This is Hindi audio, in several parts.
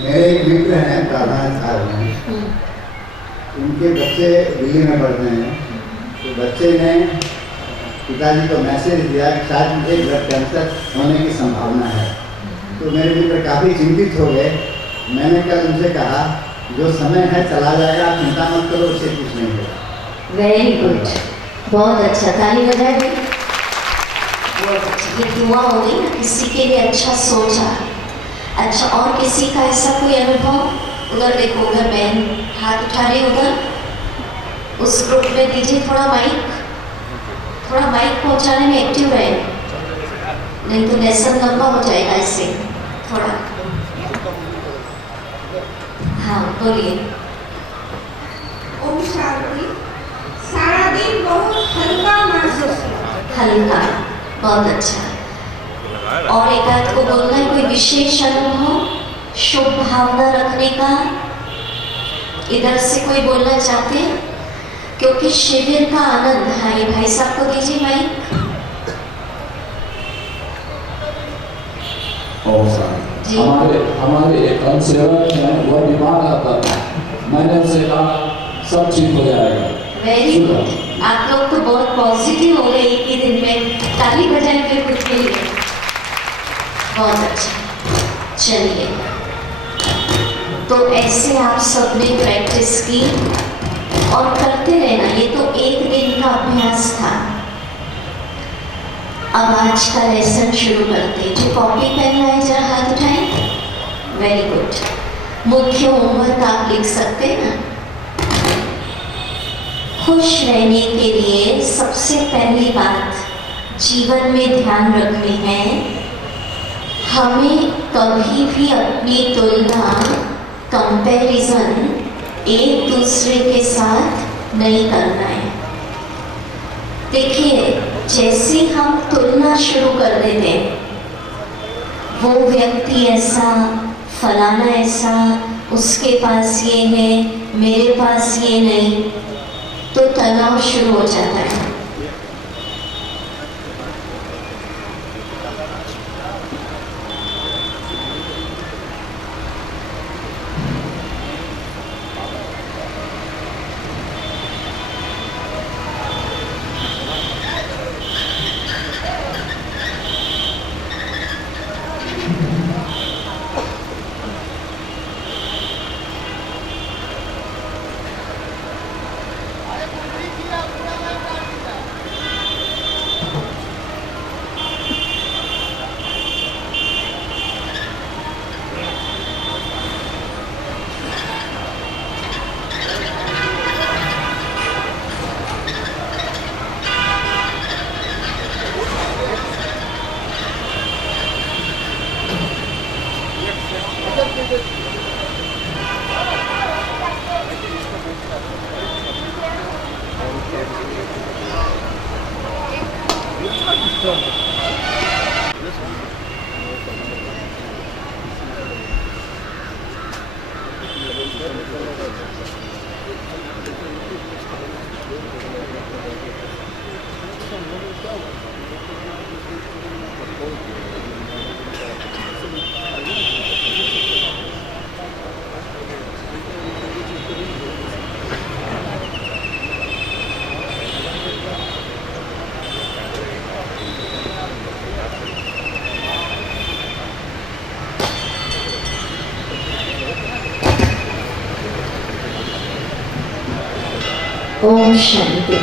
मेरे एक मित्र हैं प्रधान, उनके बच्चे दिल्ली में पढ़ते हैं। तो बच्चे ने पिताजी को मैसेज दिया कि शायद मुझे ब्लड कैंसर होने की संभावना है। तो मेरे मित्र काफ़ी चिंतित हो गए। मैंने कल उनसे कहा, जो समय है चला जाएगा, आप चिंता मत करो, उससे कुछ नहीं होगा। वेरी गुड, बहुत अच्छा, ताली बजाइए। ये दुआ हो गई ना, किसी के लिए अच्छा सोचा। अच्छा, और किसी का ऐसा कोई अनुभव? उधर देखो, उधर बहन हाथ उठा रही, उधर उस ग्रुप में दीजिए थोड़ा माइक पहुंचाने में एक्टिव रहे, नहीं तो लेसन लंबा हो जाएगा इससे। थोड़ा हाँ बोलिए। ओम शांति। सारा दिन बहुत हल्का महसूस हुआ। हल्का, बहुत अच्छा। और एक आध को बोलना है, कोई विशेष अनुभव शुभ भावना रखने का? इधर से कोई बोलना चाहते हैं? क्योंकि शिविर का आनंद। हाँ, ये भाई साहब को दीजिए माइक। जी। हमारे एक सेवक हैं, वो बीमार आता था, मैंने उनसे कहा सब ठीक हो जाएगा। वेरी गुड, आप लोग तो बहुत पॉजिटिव हो गए एक ही दिन में। ताली बजाएं फिर खुद के लिए, बहुत अच्छा। चलिए, तो ऐसे आप सबने प्रैक्टिस की और करते रहना। ये तो एक दिन का अभ्यास था। अब आज का लेसन शुरू करते हैं। जो कॉपी पेन लाए जरा हाथ उठाएं। Very good. मुख्य होमवर्क आप लिख सकते हैं ना। खुश रहने के लिए सबसे पहली बात जीवन में ध्यान रखनी है, हमें कभी भी अपनी तुलना कंपैरिजन एक दूसरे के साथ नहीं करना है। देखिए, जैसे हम तुलना शुरू कर देते हैं, वो व्यक्ति ऐसा, फलाना ऐसा, उसके पास ये है, मेरे पास ये नहीं, तो तनाव शुरू हो जाता है। ओम शांति।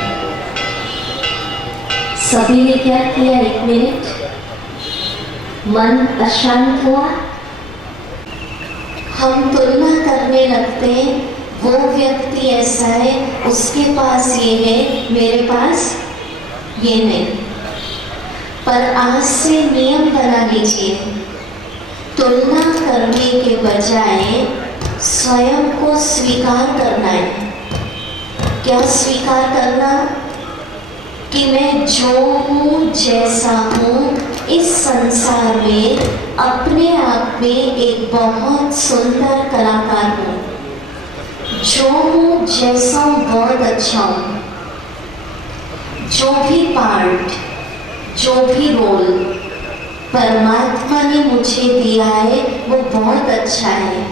सभी ने क्या किया? 1 मिनट मन अशांत हुआ। हम तुलना करने लगते हैं, वो व्यक्ति ऐसा है, उसके पास ये है, मेरे पास ये नहीं। पर आज से नियम बना लीजिए, तुलना करने के बजाय स्वयं को स्वीकार करना है। क्या स्वीकार करना? कि मैं जो हूँ, जैसा हूँ, इस संसार में अपने आप में एक बहुत सुंदर कलाकार हूँ। जो हूँ, जैसा हूँ, बहुत अच्छा हूँ। जो भी पार्ट, जो भी रोल परमात्मा ने मुझे दिया है, वो बहुत अच्छा है।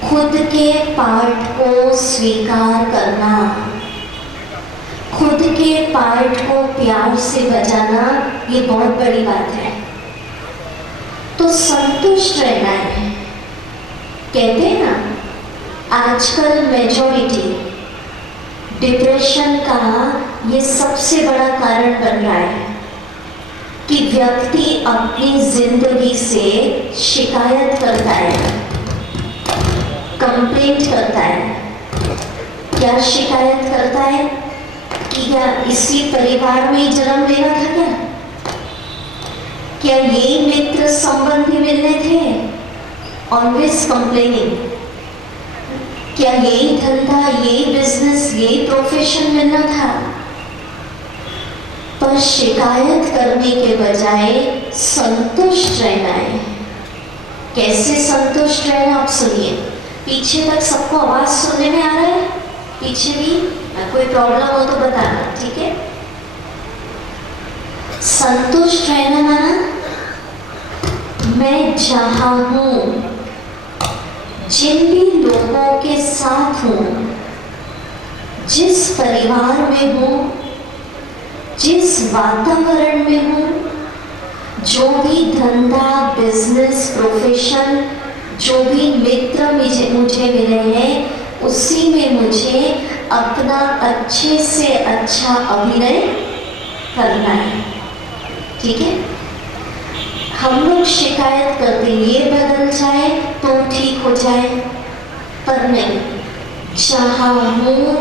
खुद के पार्ट को स्वीकार करना, खुद के पार्ट को प्यार से बजाना, ये बहुत बड़ी बात है। तो संतुष्ट रहना है। कहते हैं ना, आजकल मेजॉरिटी डिप्रेशन का ये सबसे बड़ा कारण बन रहा है कि व्यक्ति अपनी जिंदगी से शिकायत करता है, कंप्लेंट करता है। क्या शिकायत करता है? कि क्या इसी परिवार में जन्म लेना था क्या? क्या यही मित्र संबंधी मिलने थे? Always complaining. क्या यही धंधा, यही बिजनेस, यही प्रोफेशन मिलना था? पर शिकायत करने के बजाय संतुष्ट रहना है। कैसे संतुष्ट रहना? आप सुनिए। पीछे तक सबको आवाज सुनने में आ रहा है? पीछे भी कोई प्रॉब्लम हो तो बताना, ठीक है? संतुष्ट रहना माना, मैं जहां हूं, जिन भी लोगों के साथ हूं, जिस परिवार में हूं, जिस वातावरण में हूं, जो भी धंधा, बिजनेस, प्रोफेशन, जो भी मित्र मुझे मिले हैं, उसी में मुझे अपना अच्छे से अच्छा अभिनय करना है। ठीक है? हम लोग शिकायत करते, ये बदल जाए तो ठीक हो जाए, पर नहीं। जहाँ हूँ,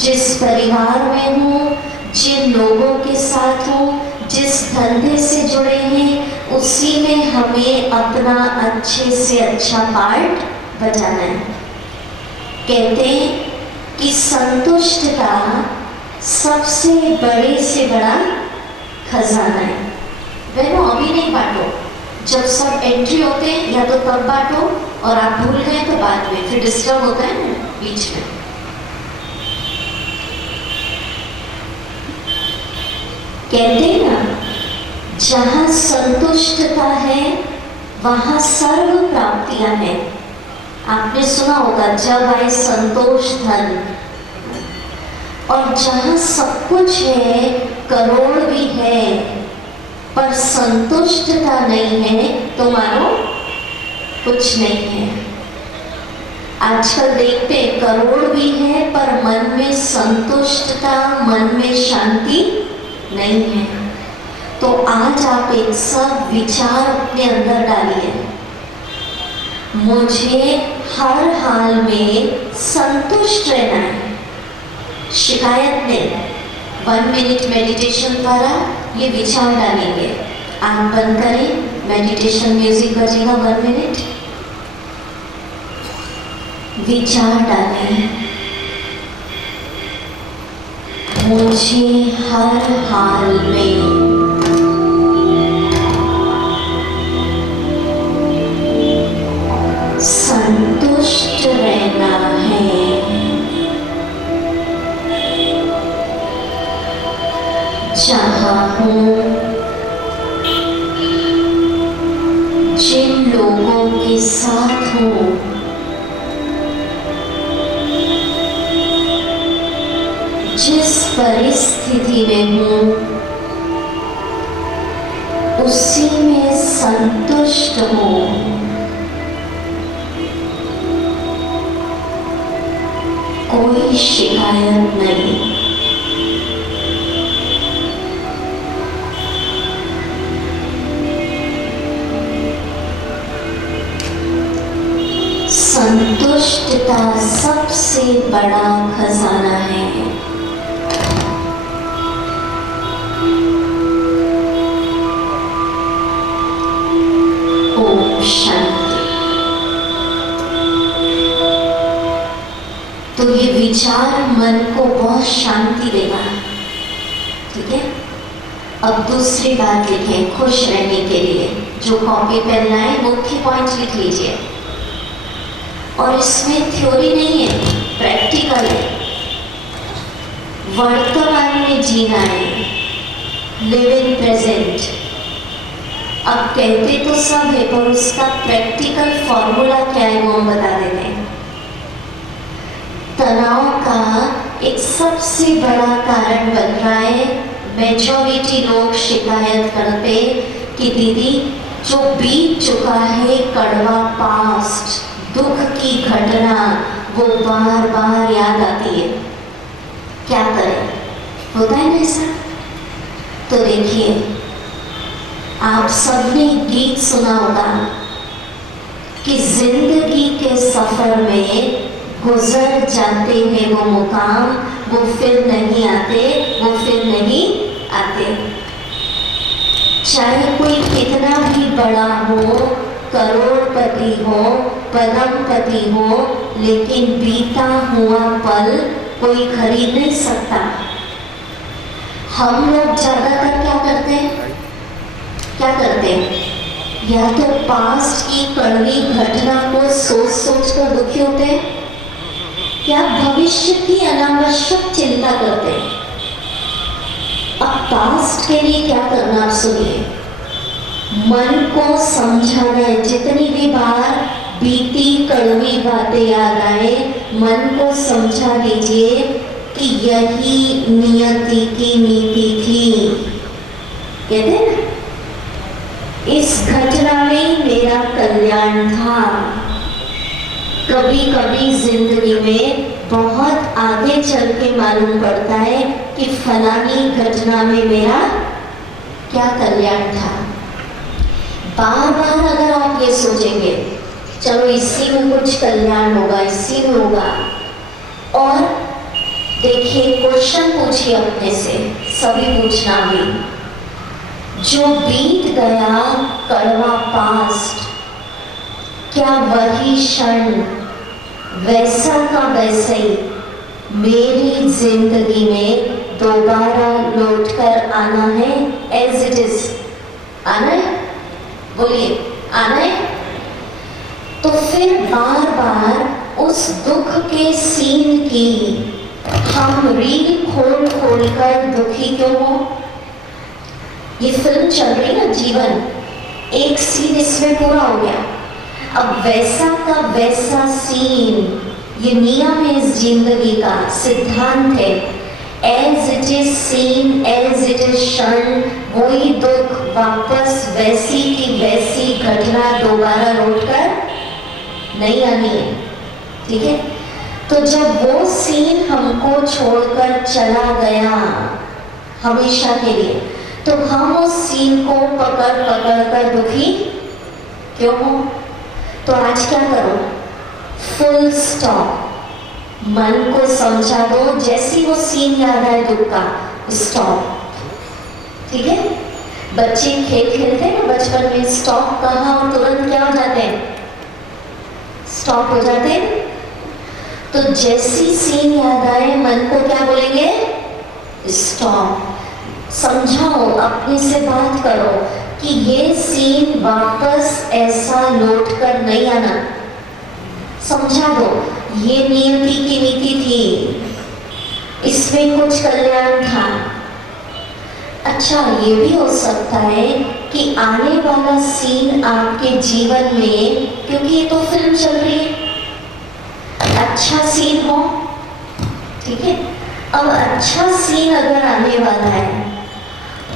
जिस परिवार में हूँ, जिन लोगों के साथ हूँ, जिस धंधे से जुड़े हैं, उसी में हमें अपना अच्छे से अच्छा पार्ट बजाना है। कहते हैं कि संतुष्टता सबसे बड़े से बड़ा खजाना है। बहनों अभी नहीं बांटो, जब सब एंट्री होते हैं या तो तब बांटो, और आप भूल गए तो बाद में, फिर डिस्टर्ब होता है ना बीच में। कहते हैं ना, जहां संतुष्टता है वहां सर्व प्राप्तियां हैं। आपने सुना होगा, जब आए संतोष धन। और जहां सब कुछ है, करोड़ भी है, पर संतुष्टता नहीं है तो मानो कुछ नहीं है। आजकल देखते हैं, करोड़ भी है पर मन में संतुष्टता, मन में शांति नहीं है। तो आज आप एक सब विचार अपने अंदर डालिए, मुझे हर हाल में संतुष्ट रहना है, शिकायत नहीं। 1 मिनट मेडिटेशन द्वारा ये विचार डालेंगे। आंख बंद करें, मेडिटेशन म्यूजिक बजेगा 1 मिनट। विचार डालें, मुझे हर हाल में संतुष्ट रहना है। जहाँ हूँ, जिन लोगों के साथ हूँ, जिस परिस्थिति में हूँ, उसी में संतुष्ट हूँ। कोई शिकायत नहीं। संतुष्टता सबसे बड़ा खजाना है। ओम शांति। तो ये विचार मन को बहुत शांति देगा। ठीक है, अब दूसरी बात लिखें खुश रहने के लिए। जो कॉपी पेन लाए मुख्य पॉइंट लिख लीजिए। और इसमें थ्योरी नहीं है, प्रैक्टिकल है। वर्तमान में जीना है, लिव इन प्रेजेंट। अब कहते तो सब है, पर उसका प्रैक्टिकल फॉर्मूला क्या है वो हम बता देते हैं। तनाव का एक सबसे बड़ा कारण बन रहा है, मेजॉरिटी लोग शिकायत करते कि दीदी जो बीत चुका है, कड़वा पास्ट, दुख की घटना, वो बार बार याद आती है। क्या करें, होता है ना ऐसा। तो देखिए, आप सबने गीत सुना होगा कि जिंदगी के सफर में गुजर जाते हैं वो मुकाम, वो फिर नहीं आते, वो फिर नहीं आते। चाहे कोई कितना भी बड़ा हो, करोड़पति हो, पदमपति हो, लेकिन बीता हुआ पल कोई खरीद नहीं सकता। हम लोग ज्यादातर क्या करते हैं, या तो पास्ट की कड़वी घटना को सोच सोच कर दुखी होते हैं, या भविष्य की अनावश्यक चिंता करते हैं। अब पास्ट के लिए क्या करना, आप सुनिए। मन को समझाना है, जितनी भी बार बीती कड़वी बातें याद आए, मन को समझा दीजिए कि यही नियति की नीति थी। कहते हैं ना, इस घटना में मेरा कल्याण था। कभी कभी जिंदगी में बहुत आगे चल के मालूम पड़ता है कि फलानी घटना में मेरा क्या कल्याण था। बार बार अगर आप ये सोचेंगे, चलो इसी में कुछ कल्याण होगा, इसी में होगा, और देखिए क्वेश्चन पूछिए अपने से, सभी पूछना भी, जो बीत गया कड़वा पास्ट, क्या वही क्षण वैसा का वैसे ही मेरी जिंदगी में दोबारा लौटकर आना है? एज इट इज आना है? बोलिए, आना है? तो फिर बार बार उस दुख के सीन की हम रील खोल खोल कर दुखी क्यों हो? ये फिल्म चल रही ना जीवन, एक सीन इसमें पूरा हो गया, अब वैसा का वैसा सीन, ये नियम है इस जिंदगी का, सिद्धांत है। As it is seen, as it is क्षण, वही दुख वापस वैसी की वैसी घटना दोबारा लौटकर नहीं आनी है, ठीक है? तो जब वो सीन हमको छोड़कर चला गया हमेशा के लिए, तो हम उस सीन को पकड़ पकड़ कर दुखी क्यों हो? तो आज क्या करो? फुल स्टॉप, मन को समझा दो, जैसी वो सीन याद आए दुख का, स्टॉप, ठीक है? बच्चे खेल खेलते हैं ना बचपन में, स्टॉप कहा और तुरंत क्या हो जाते हैं? स्टॉप हो जाते हैं। तो जैसी सीन याद आए मन को क्या बोलेंगे? स्टॉप। समझाओ, अपने से बात करो कि ये सीन वापस ऐसा लौट कर नहीं आना। समझा दो, ये नियति की नीति थी, इसमें कुछ कल्याण था। अच्छा, ये भी हो सकता है कि आने वाला सीन आपके जीवन में, क्योंकि ये तो फिल्म चल रही है, अच्छा सीन हो, ठीक है? अब अच्छा सीन अगर आने वाला है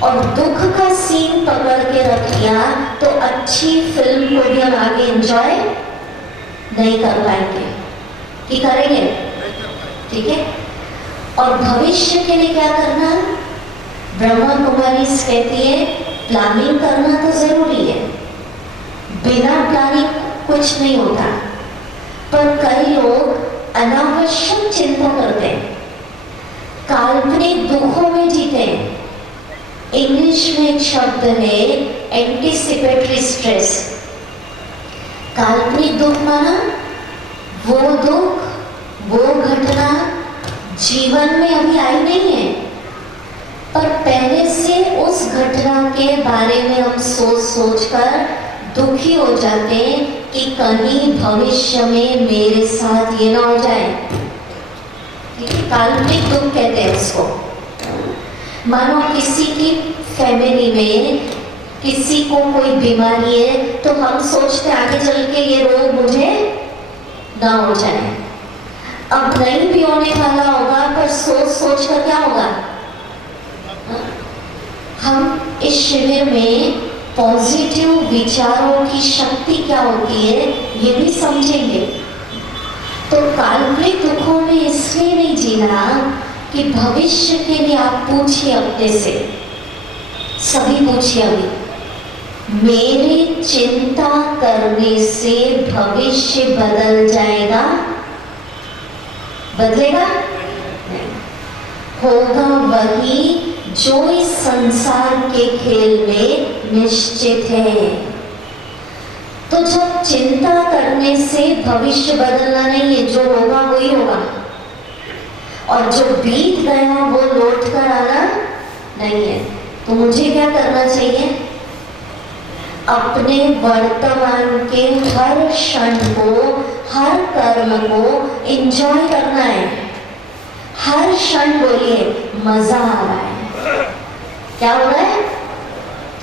और दुख का सीन पकड़ के रख लिया, तो अच्छी फिल्म को भी हम आगे एंजॉय नहीं कर पाएंगे, कि करेंगे? ठीक है? और भविष्य के लिए क्या करना? ब्रह्मा कुमारी कहती है प्लानिंग करना तो जरूरी है, बिना प्लानिंग कुछ नहीं होता। पर कई लोग अनावश्यक चिंता करते हैं, काल्पनिक दुखों में जीते हैं। इंग्लिश में एक शब्द है एंटीसिपेटरी स्ट्रेस। काल्पनिक दुख माना वो दुख, वो घटना जीवन में अभी आई नहीं है, पर पहले से उस घटना के बारे में हम सोच सोच कर दुखी हो जाते हैं कि कहीं भविष्य में मेरे साथ ये ना हो जाए। ठीक है? काल्पनिक दुख कहते हैं उसको। मानो किसी की फैमिली में किसी को कोई बीमारी है, तो हम सोचते आगे चल के ये रोग मुझे ना हो जाए। अब नहीं भी होने वाला होगा, पर सोच सोच कर क्या होगा? हम इस शिविर में पॉजिटिव विचारों की शक्ति क्या होती है ये भी समझेंगे। तो काल्पनिक दुखों में इसलिए नहीं जीना कि भविष्य के लिए आप पूछिए अपने से, सभी पूछिए अभी, मेरी चिंता करने से भविष्य बदल जाएगा? बदलेगा? नहीं। होगा वही जो इस संसार के खेल में निश्चित है। तो जब चिंता करने से भविष्य बदलना नहीं है, जो होगा वही होगा, और जो बीत गया वो लौट कर आना नहीं है। तो मुझे क्या करना चाहिए? अपने वर्तमान के हर क्षण को, हर कर्म को एंजॉय करना है। हर क्षण बोलिए मजा आ रहा है। क्या हो रहा है?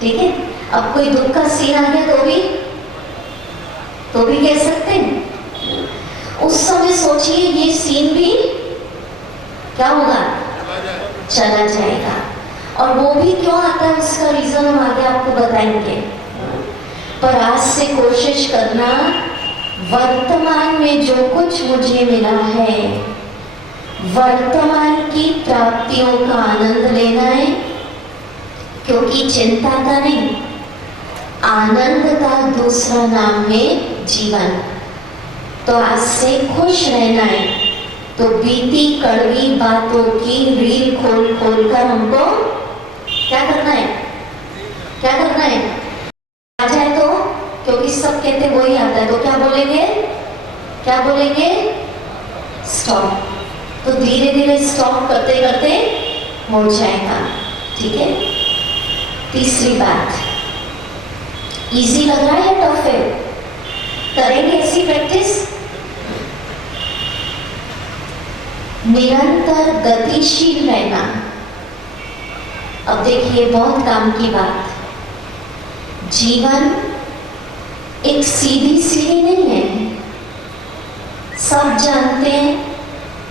ठीक है? अब कोई दुख का सीन आ गया तो भी कह सकते हैं। उस समय सोचिए ये सीन भी क्या होगा? चला जाएगा। और वो भी क्यों आता है, उसका रीजन हम आगे आपको बताएंगे। पर आज से कोशिश करना, वर्तमान में जो कुछ मुझे मिला है, वर्तमान की प्राप्तियों का आनंद लेना है, क्योंकि चिंता का नहीं, आनंद का दूसरा नाम है जीवन। तो आज से खुश रहना है। तो बीती कड़वी बातों की रील खोल खोल कर हमको क्या करना है? क्या करना है? आ जाए तो, क्योंकि सब कहते हैं वही आता है, तो क्या बोलेंगे? क्या बोलेंगे? स्टॉप। तो धीरे धीरे स्टॉप करते करते हो जाएगा, ठीक है। तीसरी बात, इजी लग रहा है टफ है? करेंगे ऐसी प्रैक्टिस? निरंतर गतिशील रहना। अब देखिए बहुत काम की बात, जीवन एक सीधी सीढ़ी नहीं है। सब जानते हैं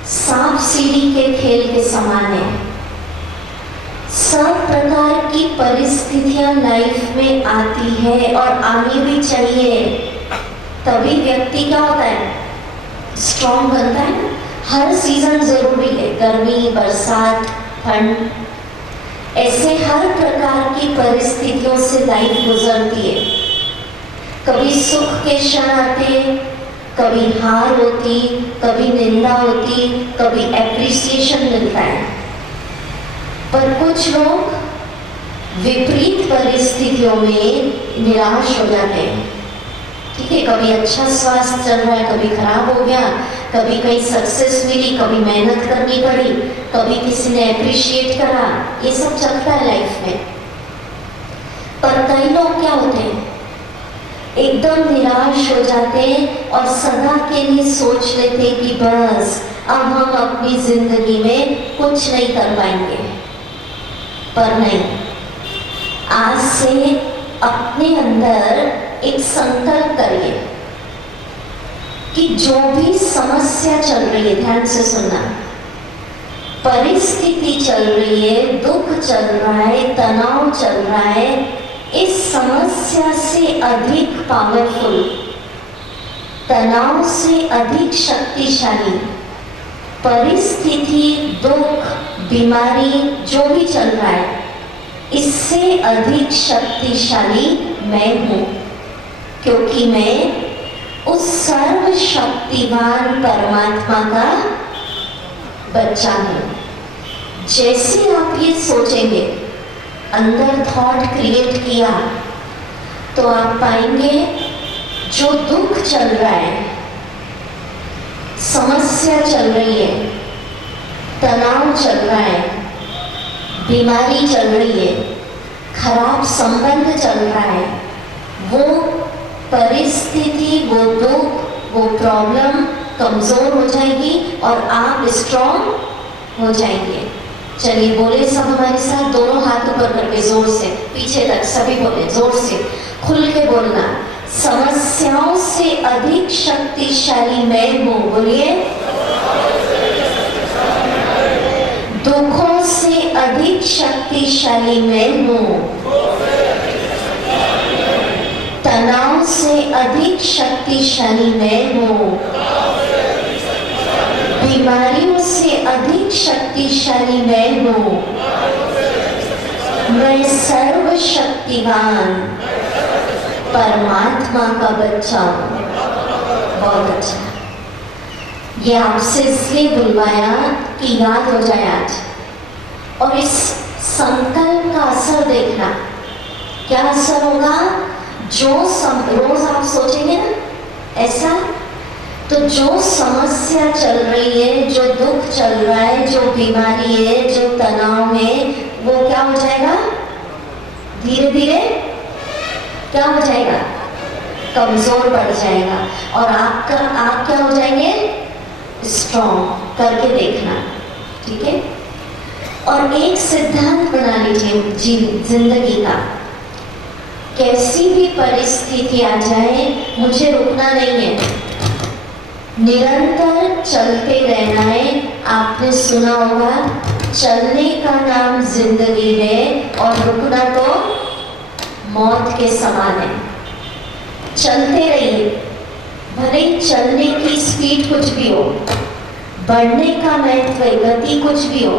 सांप सीढ़ी के खेल के समान है। सब प्रकार की परिस्थितियां लाइफ में आती है और आनी भी चाहिए, तभी व्यक्ति क्या होता है? स्ट्रॉन्ग बनता है। हर सीजन जरूरी है, गर्मी, बरसात, ठंड, ऐसे हर प्रकार की परिस्थितियों से लाइफ गुजरती है। कभी सुख के क्षण आते, कभी हार होती, कभी निंदा होती, कभी एप्रिसिएशन मिलता है। पर कुछ लोग विपरीत परिस्थितियों में निराश हो जाते हैं, ठीक है। कभी अच्छा स्वास्थ्य चल रहा है, कभी खराब हो गया, कभी कहीं सक्सेस मिली, कभी मेहनत करनी पड़ी, कभी किसी ने अप्रिशिएट करा, ये सब चलता है लाइफ में। पर कई लोग क्या होते हैं, एकदम निराश हो जाते हैं और सदा के लिए सोच लेते कि बस अब हम अपनी जिंदगी में कुछ नहीं कर पाएंगे। पर नहीं, आज से अपने अंदर एक संकल्प करिए कि जो भी समस्या चल रही है, ध्यान से सुनना, परिस्थिति चल रही है, दुख चल रहा है, तनाव चल रहा है, इस समस्या से अधिक पावरफुल, तनाव से अधिक शक्तिशाली परिस्थिति, दुख, बीमारी जो भी चल रहा है, इससे अधिक शक्तिशाली मैं हूं, क्योंकि मैं उस सर्वशक्तिवान परमात्मा का बच्चा हूं। जैसे आप ये सोचेंगे, अंदर थॉट क्रिएट किया, तो आप पाएंगे जो दुख चल रहा है, समस्या चल रही है, तनाव चल रहा है, बीमारी चल रही है, खराब संबंध चल रहा है, वो परिस्थिति, वो दुख, वो प्रॉब्लम कमजोर हो जाएगी और आप स्ट्रॉन्ग हो जाएंगे। चलिए बोले सब हमारे साथ, दोनों हाथ ऊपर करके जोर से, पीछे तक सभी बोले, जोर से खुल के बोलना, समस्याओं से अधिक शक्तिशाली मैं हूं। बोलिए, दुखों से अधिक शक्तिशाली मैं हूं, तनाव से अधिक शक्तिशाली मैं हूं, बीमारियों से अधिक शक्तिशाली मैं हूं, मैं सर्वशक्तिवान परमात्मा का बच्चा हूं। बहुत अच्छा, ये आपसे इसलिए बुलवाया कि याद हो जाए आज, और इस संकल्प का असर देखना। क्या असर होगा? जो रोज आप सोचेंगे ना ऐसा, तो जो समस्या चल रही है, जो दुख चल रहा है, जो बीमारी है, जो तनाव है, वो क्या हो जाएगा? धीरे धीरे क्या हो जाएगा? कमजोर पड़ जाएगा, और आप क्या हो जाएंगे? स्ट्रॉन्ग। करके देखना, ठीक है। और एक सिद्धांत बना लीजिए जिंदगी का, कैसी भी परिस्थिति आ जाए मुझे रुकना नहीं है, निरंतर चलते रहना है। आपने सुना होगा, चलने का नाम जिंदगी है और रुकना तो मौत के समान है। चलते रहिए, भले चलने की स्पीड कुछ भी हो, बढ़ने का महत्व, गति कुछ भी हो।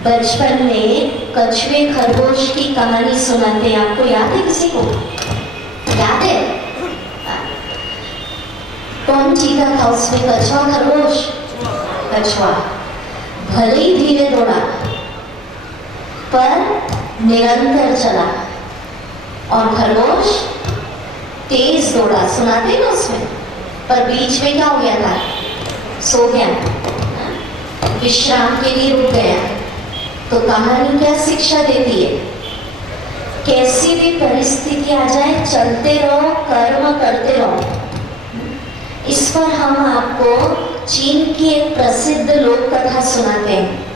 बचपन में कछुए खरगोश की कहानी सुनाते, आपको याद है? किसी को याद है? कौन जीता था उसमें, कछुआ खरगोश? कछुआ भले ही धीरे दौड़ा पर निरंतर चला, और खरगोश तेज दौड़ा, सुनाते हैं ना उसमें, पर बीच में क्या हो गया था, सो गया, विश्राम के लिए रुक गया। तो कहानी क्या शिक्षा देती है, कैसी भी परिस्थिति आ जाए चलते रहो, कर्म करते रहो। इस पर हम आपको चीन की एक प्रसिद्ध लोक कथा सुनाते हैं।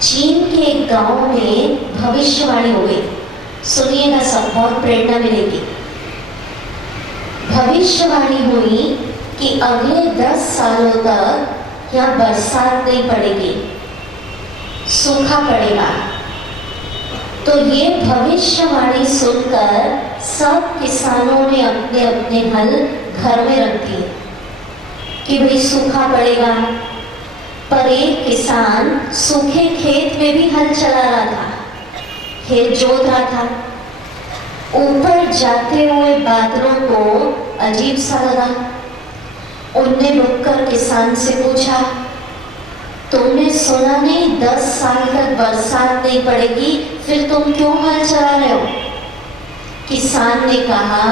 चीन के एक गांव में भविष्यवाणी हो गई, सुनिएगा सब, बहुत प्रेरणा मिलेगी। भविष्यवाणी हुई कि अगले 10 सालों तक यहाँ बरसात नहीं पड़ेगी, सूखा पड़ेगा। तो ये भविष्यवाणी सुनकर सब किसानों ने अपने अपने हल घर में रख दिए कि भाई सूखा पड़ेगा। पर एक किसान सूखे खेत में भी हल चला रहा था, खेत जोत रहा था। ऊपर जाते हुए बादलों को अजीब सा लगा। उनने रुककर किसान से पूछा, तुमने सुना नहीं 10 साल तक बरसात नहीं पड़ेगी, फिर तुम क्यों हल चला रहे हो? किसान ने कहा,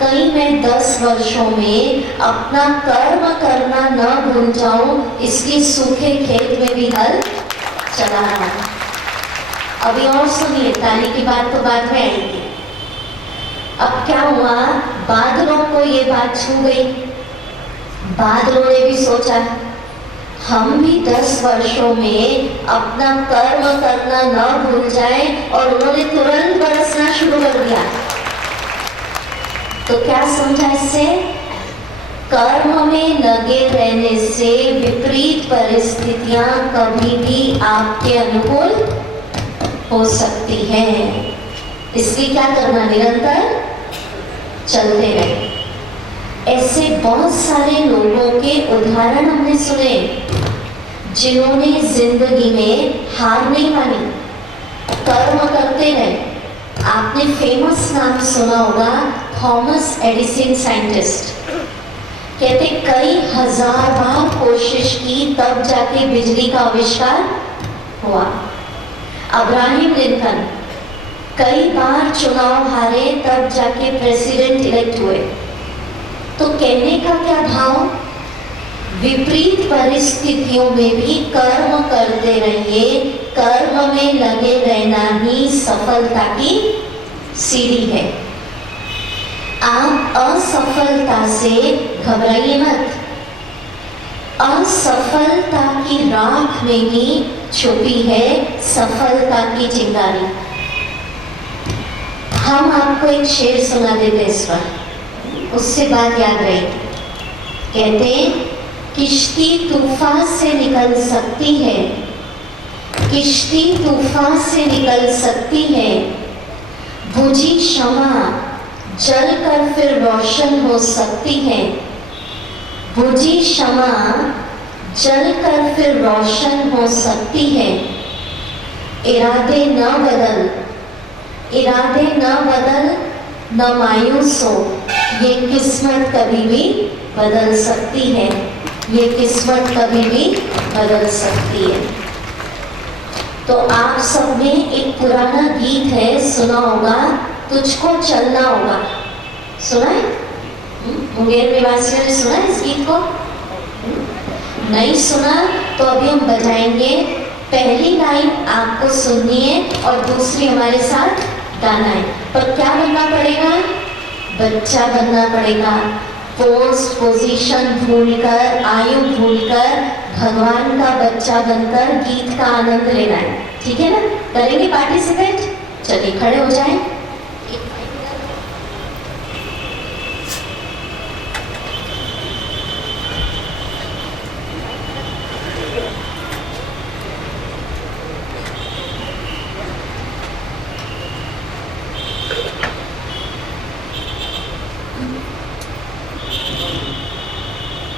कहीं मैं 10 वर्षों में अपना कर्म करना न भूल जाऊं, इसलिए सूखे खेत में भी हल चला रहा हूं। अभी और सुनिए, ताली की बात तो बाद में आएगी। अब क्या हुआ, बादलों को ये बात छू गई। बादलों ने भी सोचा, हम भी 10 वर्षों में अपना कर्म करना न भूल जाए, और उन्होंने तुरंत बरसना शुरू कर दिया। तो क्या समझा इससे, कर्म में लगे रहने से विपरीत परिस्थितियां कभी भी आपके अनुकूल हो सकती हैं। इसलिए क्या करना, निरंतर चलते रहे। ऐसे बहुत सारे लोगों के उदाहरण हमने सुने जिन्होंने जिंदगी में हार नहीं मानी, कर्म करते रहे। आपने फेमस नाम सुना होगा, थॉमस एडिसन साइंटिस्ट। कहते कई हजार बार कोशिश की तब जाके बिजली का आविष्कार हुआ। अब्राहम लिंकन कई बार चुनाव हारे तब जाके प्रेसिडेंट इलेक्ट हुए। तो कहने का क्या भाव, विपरीत परिस्थितियों में भी कर्म करते रहिए। कर्म में लगे रहना ही सफलता की सीढ़ी है। आप असफलता से घबराइए मत। असफलता की राख में ही छुपी है सफलता की चिंगारी। हम आपको एक शेर सुना देते इस पर, उससे बात याद रहेगी। कहते किश्ती तूफान से निकल सकती है, किश्ती तूफान से निकल सकती है, बुझी शमा जलकर फिर रोशन हो सकती है, बुझी शमा जलकर फिर रोशन हो सकती है। इरादे न बदल, इरादे न बदल, न मायूस हो, ये किस्मत कभी भी बदल सकती है, ये किस्मत कभी भी बदल सकती है। तो आप सब ने एक पुराना गीत है, सुना होगा, तुझको चलना होगा। सुना है? मुंगेर निवासियों ने सुना है इस गीत को? नहीं सुना तो अभी हम बजाएंगे। पहली लाइन आपको सुननी है और दूसरी हमारे साथ गाना है। पर क्या बनना पड़ेगा? बच्चा बनना पड़ेगा। पोस्ट पोजीशन भूलकर, आयु भूलकर, भगवान का बच्चा बनकर गीत का आनंद लेना है। ठीक है ना? करेंगे पार्टिसिपेट? चलिए खड़े हो जाएं।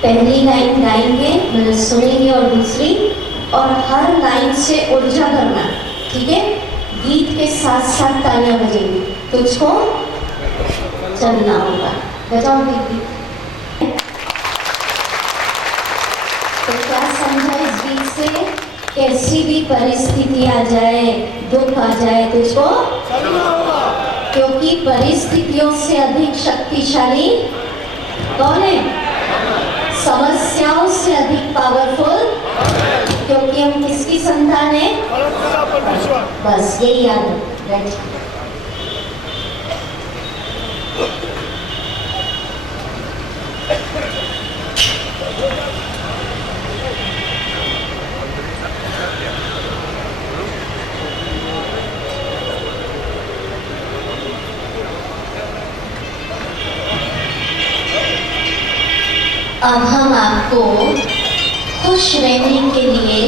पहली लाइन गाएंगे, मतलब सुनेंगे, और दूसरी, और हर लाइन से उलझा करना। ठीक है? गीत के साथ साथ तालियां बजेंगी। तुझको चलना होगा। बजाओ गीत। तो क्या समझा इस गीत से? कैसी भी परिस्थिति आ जाए, दुख आ जाए, तुझको चलना होगा। क्योंकि परिस्थितियों से अधिक शक्तिशाली कौन है? समस्याओं से अधिक पावरफुल, क्योंकि हम किसकी संतान है? बस यही याद रखिए। अब हम आपको खुश रहने के लिए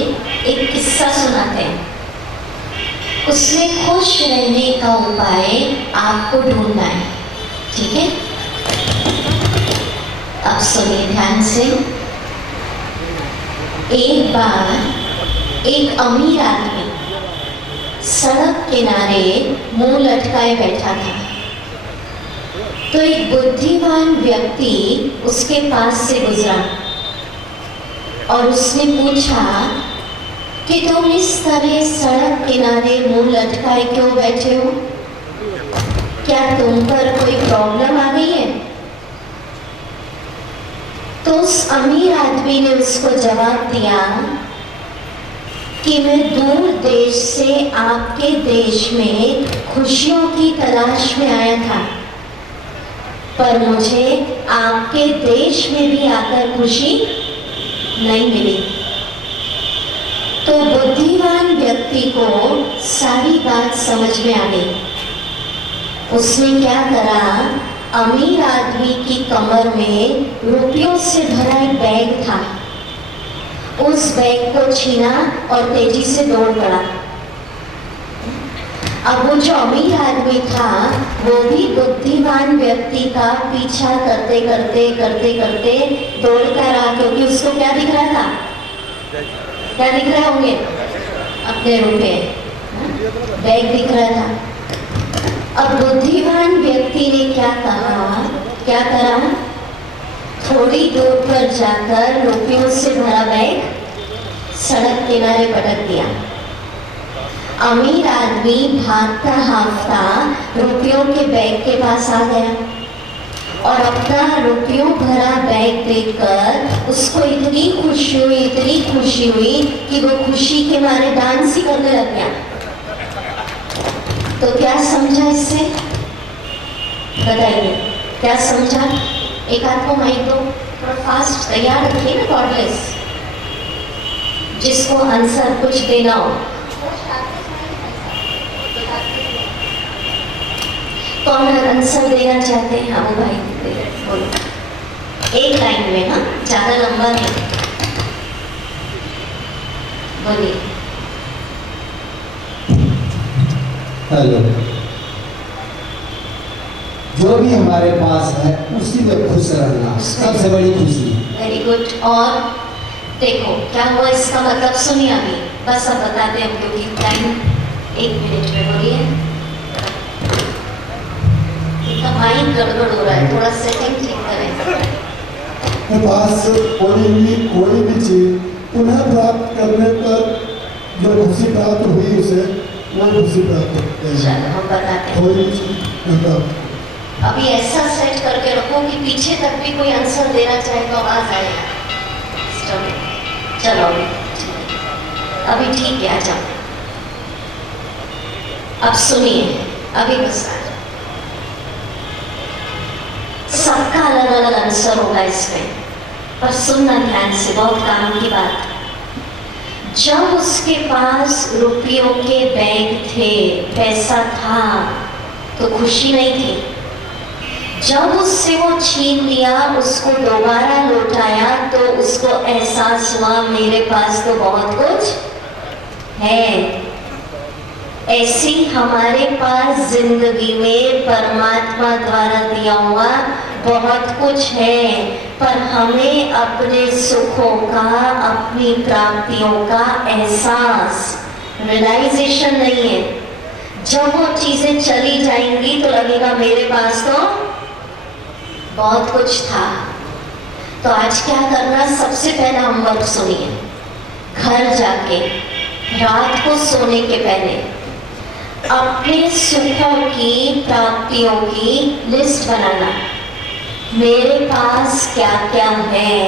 एक किस्सा सुनाते हैं। उसमें खुश रहने का उपाय आपको ढूंढना है, ठीक है? अब सुनिए ध्यान से। एक बार एक अमीर आदमी सड़क किनारे मुंह लटकाए बैठा था, तो एक बुद्धिमान व्यक्ति उसके पास से गुजरा और उसने पूछा कि तुम इस तरह सड़क किनारे मुंह लटकाए क्यों बैठे हो? क्या तुम पर कोई प्रॉब्लम आ गई है? तो उस अमीर आदमी ने उसको जवाब दिया कि मैं दूर देश से आपके देश में खुशियों की तलाश में आया था, पर मुझे आपके देश में भी आकर खुशी नहीं मिली। तो बुद्धिमान व्यक्ति को सारी बात समझ में आ गई। उसने क्या करा, अमीर आदमी की कमर में रुपयों से भरा एक बैग था, उस बैग को छीना और तेजी से दौड़ पड़ा। अब वो जो अमीर आदमी था वो भी बुद्धिमान व्यक्ति का पीछा करते करते करते करते दौड़ता रहा, क्योंकि उसको क्या दिख रहा था? क्या दिख रहे होंगे? अपने रुपए, बैग दिख रहा था। अब बुद्धिमान व्यक्ति ने क्या करा? थोड़ी दूर पर जाकर रुपयों से भरा बैग सड़क किनारे पटक दिया। अमीर आदमी भागता हाफता रुपयों के बैग के पास आ गया और अपना रुपयों भरा बैग देखकर उसको इतनी खुशी हुई कि वो खुशी के मारे डांस ही करने लग गया। तो क्या समझा इससे? बताइए क्या समझा? एक आध को माइक दो, थोड़ा फास्ट तैयार रखिए ना कॉर्डलेस, जिसको आंसर कुछ देना हो। कौन आंसर देना चाहते हैं? हाँ वो भाई बोलो, एक लाइन में, हाँ ज्यादा लंबा नहीं, बोलिए। हेलो, जो भी हमारे पास है उसी में खुश रहना सबसे बड़ी खुशी। Very good. और देखो क्या हुआ इसका मतलब सुनिए अभी, बस अब बताते हैं क्योंकि टाइम 1 मिनट में। बोलिए, माइक गड़बड़ हो रहा है, थोड़ा सेटिंग ठीक करें। पास कोई भी चीज पुनः प्राप्त करने पर जो खुशी प्राप्त हुई उसे वो खुशी प्राप्त होती है। चलो हम बताते हैं। कोई भी चीज अभी ऐसा सेट करके रखो कि पीछे तक भी कोई आंसर देना चाहे तो आवाज आएगा। चलो अभी ठीक है, आ जाओ। अब सुनिए, अभी बस सबका अलग अलग आंसर होगा इसमें, पर सुनना ध्यान से, बहुत काम की बात। जब उसके पास रुपयों के बैग थे, पैसा था, तो खुशी नहीं थी। जब उससे वो छीन लिया, उसको दोबारा लौटाया, तो उसको एहसास हुआ मेरे पास तो बहुत कुछ है। ऐसी हमारे पास जिंदगी में परमात्मा द्वारा दिया हुआ बहुत कुछ है, पर हमें अपने सुखों का, अपनी प्राप्तियों का एहसास, रियलाइजेशन नहीं है। जब वो चीजें चली जाएंगी तो लगेगा मेरे पास तो बहुत कुछ था। तो आज क्या करना, सबसे पहला होमवर्क सुनिए। घर जाके रात को सोने के पहले अपने सुखों की, प्राप्तियों की लिस्ट बनाना। मेरे पास क्या क्या है,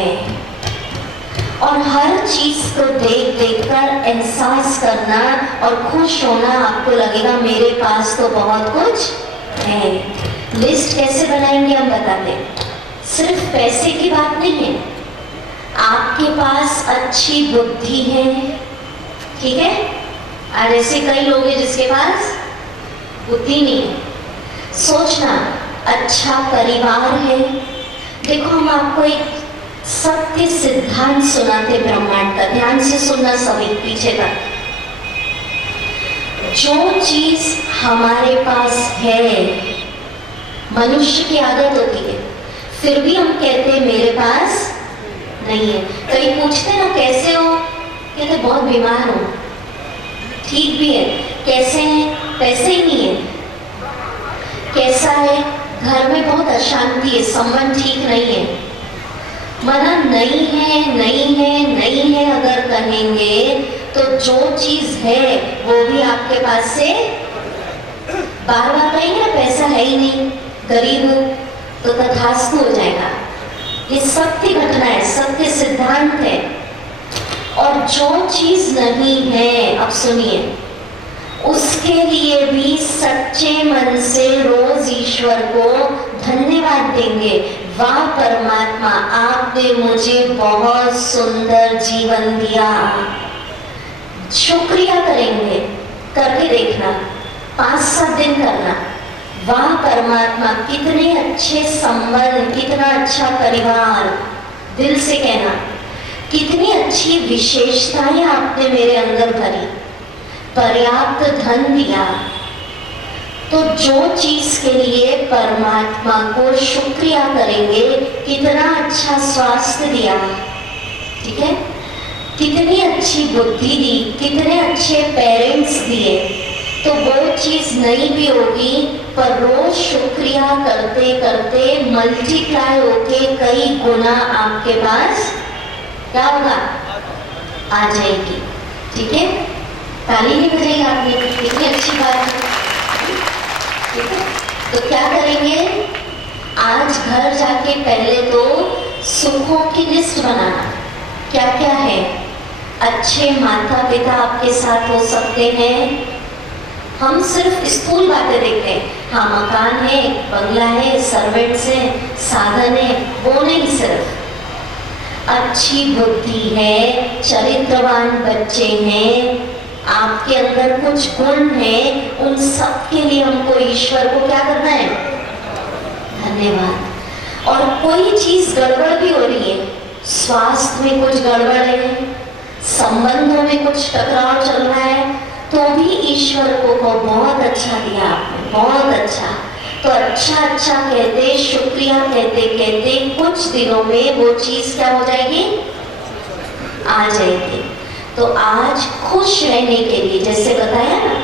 और हर चीज को देख देख कर एहसास करना और खुश होना। आपको लगेगा मेरे पास तो बहुत कुछ है। लिस्ट कैसे बनाएंगे हम बताते हैं। सिर्फ पैसे की बात नहीं है, आपके पास अच्छी बुद्धि है, ठीक है। और ऐसे कई लोग हैं जिसके पास बुद्धि नहीं है। सोचना, अच्छा परिवार है। देखो हम आपको एक सत्य सिद्धांत सुनाते ब्रह्मांड का, ध्यान से सुनना सभी पीछे तक। जो चीज हमारे पास है, मनुष्य की आदत होती है, फिर भी हम कहते हैं मेरे पास नहीं है। कई पूछते ना कैसे हो, कहते बहुत बीमार हो। ठीक भी है, कैसे हैं, पैसे ही नहीं है। कैसा है, घर में बहुत अशांति है, संबंध ठीक नहीं है। मना नहीं है, नहीं है, नहीं है अगर कहेंगे तो जो चीज है वो भी आपके पास से बार बार कहेंगे ना पैसा है ही नहीं, गरीब हूं, तो तथास्तु हो जाएगा। ये सत्य घटना है, सत्य सिद्धांत है। और जो चीज नहीं है, अब सुनिए, उसके लिए भी सच्चे मन से रोज ईश्वर को धन्यवाद देंगे। वाह परमात्मा, आपने मुझे बहुत सुंदर जीवन दिया। शुक्रिया करेंगे, करके देखना, 5-7 दिन करना। वाह परमात्मा, कितने अच्छे संबंध, कितना अच्छा परिवार, दिल से कहना। कितनी अच्छी विशेषताएं आपने मेरे अंदर भरी, पर्याप्त धन दिया। तो जो चीज के लिए परमात्मा को शुक्रिया करेंगे, कितना अच्छा स्वास्थ्य दिया, ठीक है, कितनी अच्छी बुद्धि दी, कितने अच्छे पेरेंट्स दिए। तो वो चीज नहीं भी होगी, पर रोज शुक्रिया करते करते मल्टीप्लाई होके कई गुना आपके पास क्या होगा, आ जाएगी, ठीक है। ताली नहीं बजेगी आपने, कितनी अच्छी बात है, ठीक है। तो क्या करेंगे, आज घर जाके पहले तो सुखों की लिस्ट बनाना, क्या क्या है। अच्छे माता पिता आपके साथ हो सकते हैं। हम सिर्फ स्थूल बातें देखते हैं, हाँ मकान है, बंगला है, सर्वेंट्स है, साधन है, वो नहीं। सिर्फ अच्छी बुद्धि है, चरित्रवान बच्चे हैं, आपके अंदर कुछ गुण है, उन सब के लिए हमको ईश्वर को क्या करना है, धन्यवाद। और कोई चीज गड़बड़ भी हो रही है, स्वास्थ्य में कुछ गड़बड़ है, संबंधों में कुछ टकराव चल रहा है, तो भी ईश्वर को बहुत अच्छा दिया आपने, बहुत अच्छा। तो अच्छा कहते, शुक्रिया कहते कहते कुछ दिनों में वो चीज क्या हो जाएगी, आ जाएगी। तो आज खुश रहने के लिए, जैसे बताया ना,